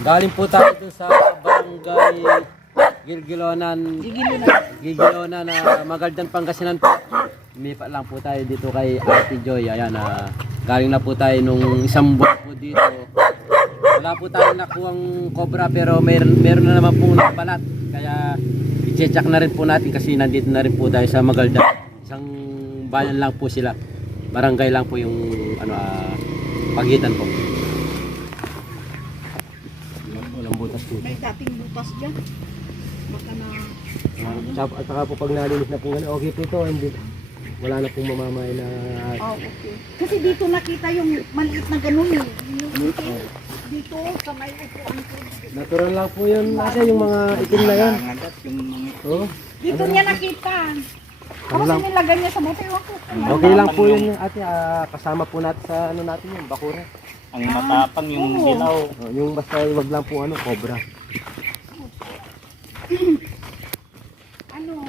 galing po tayo dun sa barangay Gilgilonan na Magaldan, Pangasinan po. Lumipat lang po tayo dito kay Ate Joy. Ayan, galing na po tayo nung isang buwan po dito. Wala po tayo nakuhang cobra pero meron na naman po balat. Kaya i-check na rin po natin kasi nandito na rin po tayo sa Magaldan. Isang bayan lang po sila. Barangay lang po yung pagitan po. Walang butas po. May dating butas dyan. Baka na... At saka po pag nalinis na po gano'n, okay po ito. Hindi, wala na pong mamamay na... Oh, okay. Kasi dito nakita yung maliit na ganun eh. Dito sa may upuan ko. Natural lang po yun. Kasi yung mga itim na yan. Oh. Dito niya nakita. Tapos nilagay niya sa bote. Okay lang po yun ate. Kasama po natin sa ano natin yun, bakura. Ang matapang yung dilaw. Yung basta wag lang po cobra. Ano?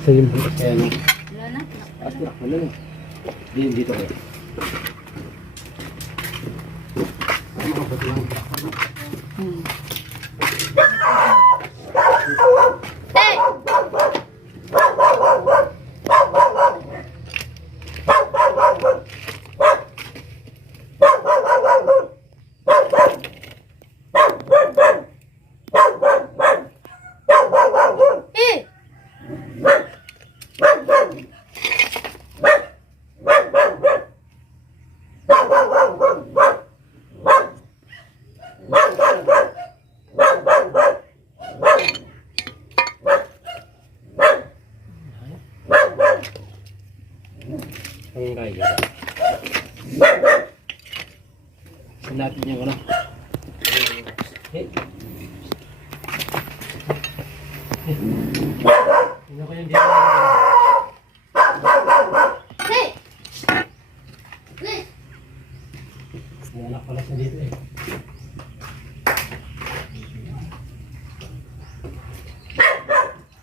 Sige po. Kaya no. Wala na. Wala na. Dito ko. Ang kaya. Natin yung ano. Hey. Tingnan ko yung dito. Hey! May anak pala siya dito eh.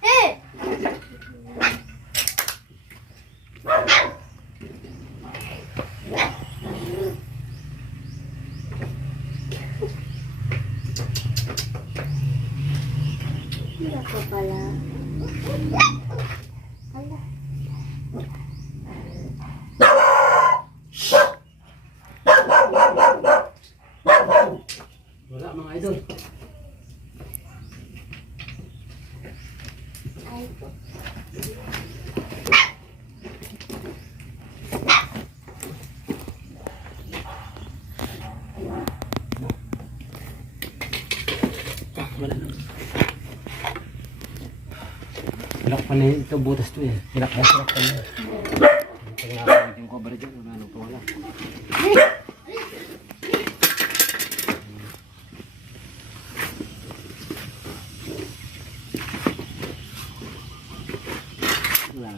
Hey! Hindi ako pala. Ala. Wala mga idol. Ay po. Wala na. Pilak pa na ito, butas to eh. Pilak pa na. Pag nakakawit yung cover dyan, wala pa wala. Wala.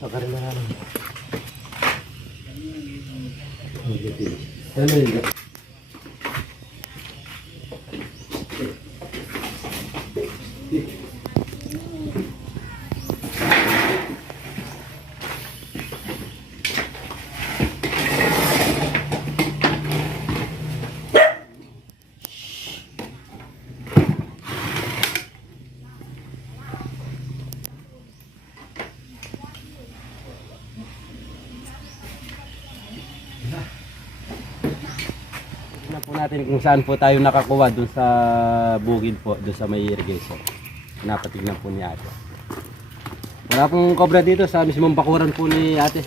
Pagkarin na namin. Ano yun? natin kung saan po tayo nakakuha dun sa bukid po, dun sa may irrigation. Pinapatignan po ni ate. Wala pong cobra dito sa mismong bakuran po ni ate.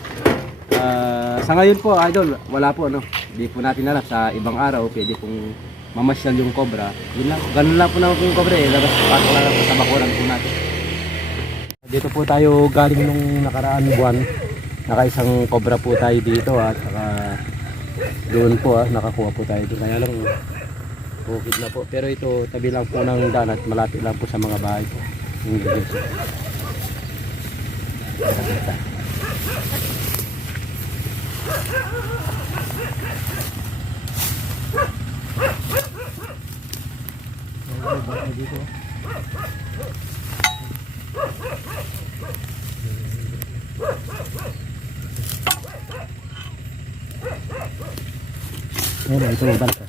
Sa ngayon po, idol, wala po, no? Hindi po natin alam sa ibang araw, pwede pong mamasyal yung cobra. Yun lang, ganun lang po naman po yung cobra eh. Labas pasok lang po sa bakuran po natin. Dito po tayo galing nung nakaraan buwan. Nakaisang cobra po tayo dito at saka doon po nakakuha po tayo doon. Kaya lang bukid na po. Pero ito tabi lang po ng daan at malapit lang po sa mga bahay po. Yung irrigation. Dito. Ayan, ito mo balik.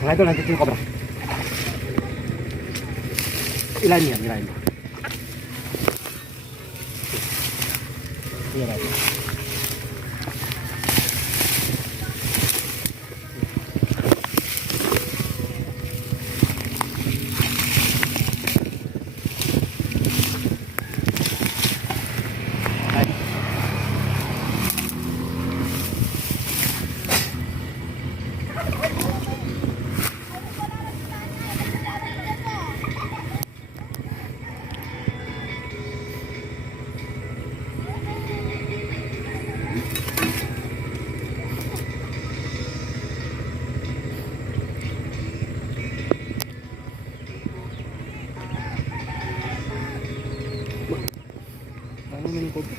Mga idol, nandito yung cobra. Ilan yan? Ilan yan? Ilan yan? Ano naman yung cobra?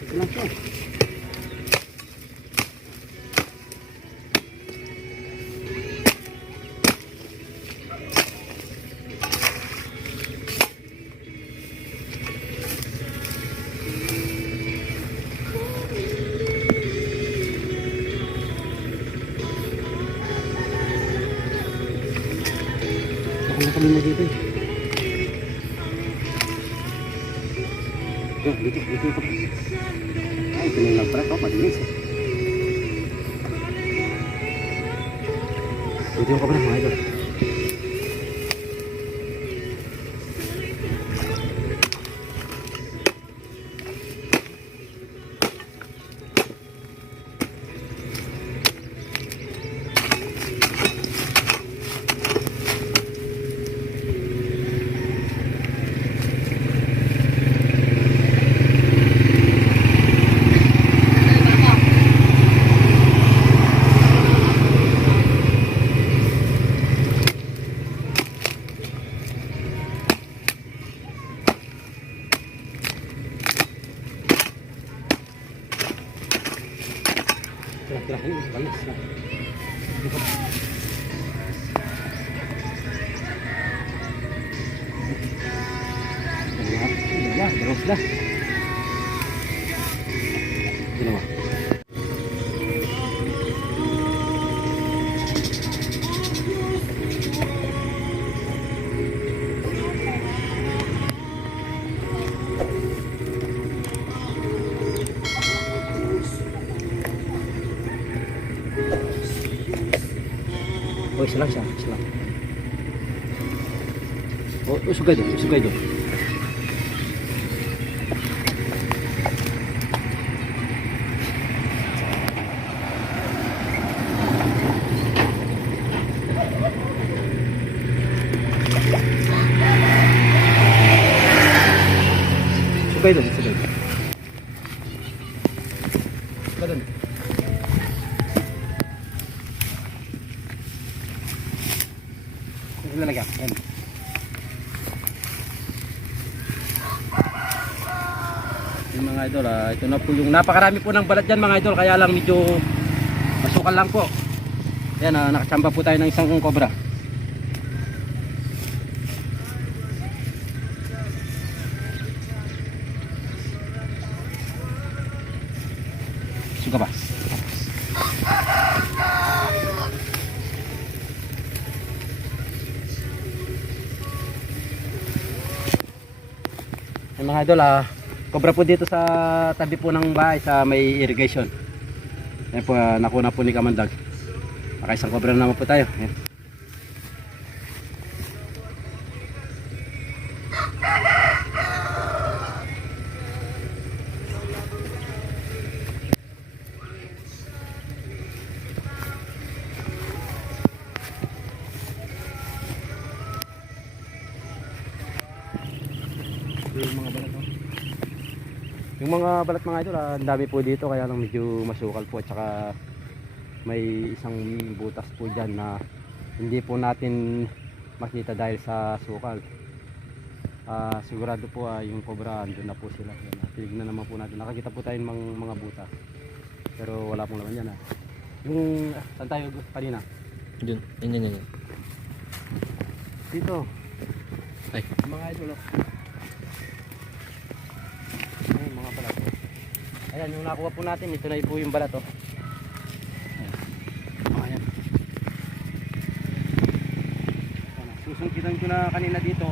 Ito lang siya. Ano kami na dito eh. Dito yung kapal. Ay, ito na yung nagparat ako, madinis eh. Dito yung kapal mga idol. Terakhir banyak sekali. Ya, terus dah. Ini mah. Oh, isa lang siya. Isa lang. Oh, usugay doon. Usugay doon. Usugay doon. Usugay doon. Usugay doon. Lalagyan. Ayan. Yung mga idol, ito na po yung napakarami po ng balat dyan mga idol, kaya lang medyo masukal lang po. Ayan, nakachamba po tayo ng isang cobra. Suka ba? Yung mga idol, cobra po dito sa tabi po ng bahay sa may irrigation. Ayan po, nakuna po ni Kamandag. Nakaisang cobra na naman po tayo. Ayan. Yung mga balat, oh. Yung mga balat mga idol, ang dami po dito kaya lang medyo masukal po at saka may isang butas po dyan na hindi po natin makita dahil sa sukal. Sigurado po yung cobra andun na po sila. Tignan naman po natin, nakakita po tayo ng mga butas pero wala pong laman yan. Yung saan tayo kanina? Dun, yan. Dito. Ay. Mga idol, oh. Ayan, mga balat. Ayan, yung nakuha po natin, ito na po yung balat, oh. Ayan. Susungkitan ko na kanina dito.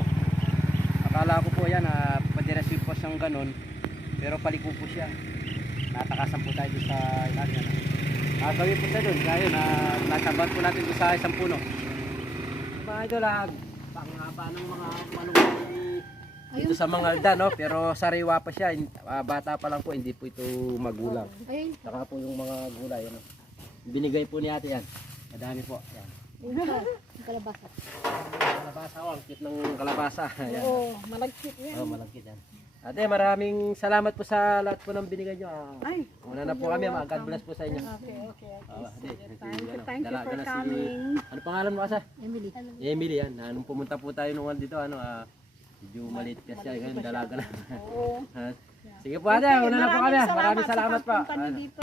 Akala ko po yan, padiresyon po siyang ganun. Pero paliko po siya. Natakasan po tayo sa ilalim. Gawin po tayo doon. Kaya yun, nasabat po natin doon sa isang puno. Mga idol, panghaba ng mga manong dito sa mga alda, no? Pero sariwa pa siya, bata pa lang po, hindi po ito magulang. Ayun. Saka po yung mga gulay, ano? Binigay po ni ate yan. Madami po. Yan. Yung kalabasa. Kalabasa, oh, ang cute ng kalabasa. Ayan. Oo, malagkit yan. Oh, malangkit yan. Ate, maraming salamat po sa lahat po ng binigay nyo. Ay. Una na po kami, God bless po sa inyo. Okay. Ate, Thank you for coming. ano pangalan mo kasi? Emily. Emily yan. Nung pumunta po tayo nung dito, medyo maliit pa siya, ngayon dalaga na. Oo. Sige po ate, una na po kami. Maraming salamat po. Punta niyo dito.